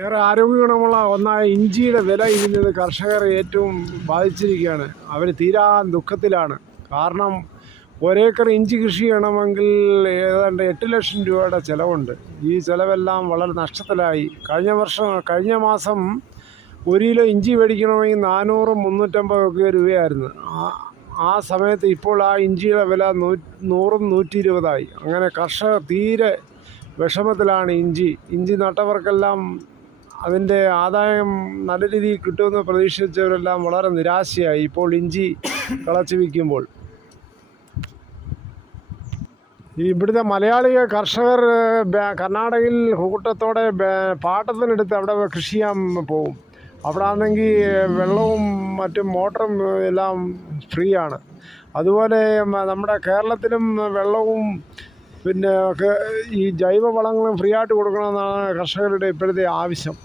ഏറെ ആരോഗ്യഗുണമുള്ള ഒന്നായ ഇഞ്ചിയുടെ വില ഇടിഞ്ഞത് കർഷകരെ ഏറ്റവും ബാധിച്ചിരിക്കുകയാണ്. അവർ തീരാ ദുഃഖത്തിലാണ്. കാരണം ഒരേക്കർ ഇഞ്ചി കൃഷി ചെയ്യണമെങ്കിൽ ഏതാണ്ട് 8 ലക്ഷം രൂപയുടെ ചിലവുണ്ട്. ഈ ചിലവെല്ലാം വളരെ നഷ്ടത്തിലായി. കഴിഞ്ഞ മാസം 1 കിലോ ഇഞ്ചി മേടിക്കണമെങ്കിൽ 400-350 രൂപയായിരുന്നു. ആ സമയത്ത് ഇപ്പോൾ ആ ഇഞ്ചിയുടെ വില 100-120 അങ്ങനെ കർഷകർ തീരെ വിഷമത്തിലാണ്. ഇഞ്ചി നട്ടവർക്കെല്ലാം അതിൻ്റെ ആദായം നല്ല രീതിയിൽ കിട്ടുമെന്ന് പ്രതീക്ഷിച്ചവരെല്ലാം വളരെ നിരാശയായി ഇപ്പോൾ ഇഞ്ചി കളച്ച് വിൽക്കുമ്പോൾ. ഇവിടുത്തെ മലയാളി കർഷകർ കർണാടകയിൽ കൂട്ടത്തോടെ പാട്ടത്തിനെടുത്ത് അവിടെ കൃഷി ചെയ്യാൻ പോകും. അവിടെ ആണെങ്കിൽ വെള്ളവും മറ്റും മോട്ടറും എല്ലാം ഫ്രീ ആണ്. അതുപോലെ നമ്മുടെ കേരളത്തിലും വെള്ളവും പിന്നെ ഈ ജൈവ വളങ്ങളും ഫ്രീ ആയിട്ട് കൊടുക്കണമെന്നാണ് കർഷകരുടെ ഇപ്പോഴത്തെ ആവശ്യം.